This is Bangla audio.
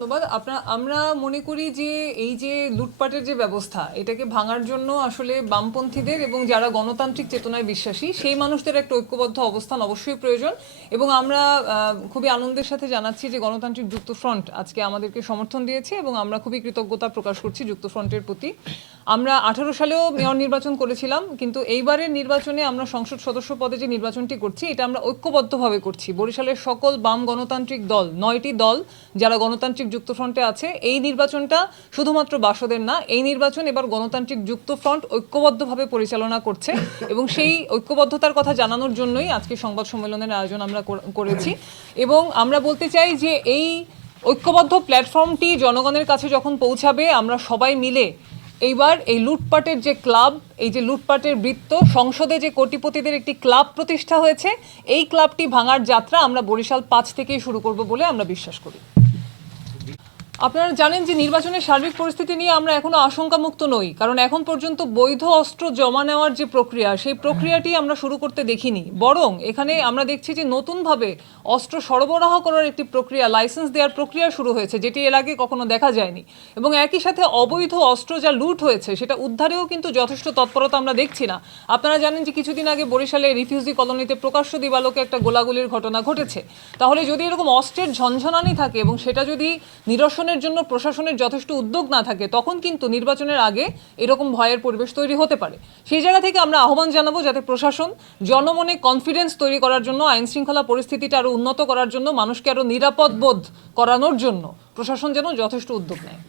ধন্যবাদ। আমরা মনে করি যে এই যে লুটপাটের যে ব্যবস্থা এটাকে ভাঙার জন্য আসলে বামপন্থীদের এবং যারা গণতান্ত্রিক চেতনায় বিশ্বাসী সেই মানুষদের একটা ঐক্যবদ্ধ অবস্থান অবশ্যই প্রয়োজন। এবং আমরা খুবই আনন্দের সাথে জানাচ্ছি যে গণতান্ত্রিক যুক্তফ্রন্ট আজকে আমাদেরকে সমর্থন দিয়েছে এবং আমরা খুবই কৃতজ্ঞতা প্রকাশ করছি যুক্তফ্রন্টের প্রতি। আমরা 18 সালেও মেয়র নির্বাচন করেছিলাম, কিন্তু এইবারের নির্বাচনে আমরা সংসদ সদস্য পদে যে নির্বাচনটি করছি এটা আমরা ঐক্যবদ্ধভাবে করছি। বরিশালের সকল বাম গণতান্ত্রিক দল, 9টি দল যারা গণতান্ত্রিক যুক্তফ্রন্টে আছে, এই নির্বাচনটা শুধুমাত্র বাসদের না, এই নির্বাচন এবার গণতান্ত্রিক যুক্তফ্রন্ট ঐক্যবদ্ধভাবে পরিচালনা করছে এবং সেই ঐক্যবদ্ধতার কথা জানানোর জন্যই আজকে সংবাদ সম্মেলনের আয়োজন আমরা করেছি। এবং আমরা বলতে চাই যে এই ঐক্যবদ্ধ প্ল্যাটফর্মটি জনগণের কাছে যখন পৌঁছাবে, আমরা সবাই মিলে এইবার এই লুটপাটের যে ক্লাব, এই যে লুটপাটের বৃত্ত, সংসদে যে কোটিপতিদের একটি ক্লাব প্রতিষ্ঠা হয়েছে, এই ক্লাবটি ভাঙার যাত্রা আমরা বরিশাল 5 থেকেই শুরু করব বলে আমরা বিশ্বাস করি। আপনারা জানেন যে নির্বাচনের সার্বিক পরিস্থিতি নিয়ে আমরা এখনো আশঙ্কামুক্ত নই, কারণ এখন পর্যন্ত বৈধ অস্ত্র জমা নেওয়ার যে প্রক্রিয়া, সেই প্রক্রিয়াটি আমরা শুরু করতে দেখিনি। বরং এখানে আমরা দেখছি যে নতুনভাবে অস্ত্র সরবরাহ করার একটি প্রক্রিয়া, লাইসেন্স দেওয়ার প্রক্রিয়া শুরু হয়েছে, যেটি এর আগে কখনো দেখা যায়নি। এবং একই সাথে অবৈধ অস্ত্র যা লুট হয়েছে সেটা উদ্ধারেও কিন্তু যথেষ্ট তৎপরতা আমরা দেখছি না। আপনারা জানেন যে কিছুদিন আগে বরিশালে রিফিউজি কলোনিতে প্রকাশ্য দিবালোকে একটা গোলাগুলির ঘটনা ঘটেছে। তাহলে যদি এরকম অস্ত্রের ঝনঝনানি থাকে এবং সেটা যদি নিরসন জন্য প্রশাসনের যথেষ্ট উদ্যোগ না থাকে, তখন কিন্তু নির্বাচনের আগে এরকম ভয়ের পরিবেশ তৈরি হতে পারে। সেই জায়গা থেকে আমরা আহ্বান জানাবো যাতে প্রশাসন জনমনে কনফিডেন্স তৈরি করার জন্য, আইন শৃঙ্খলা পরিস্থিতিটা আরো উন্নত করার জন্য, মানুষকে আরো নিরাপদ বোধ করানোর জন্য প্রশাসন যেন যথেষ্ট উদ্যোগ নেয়।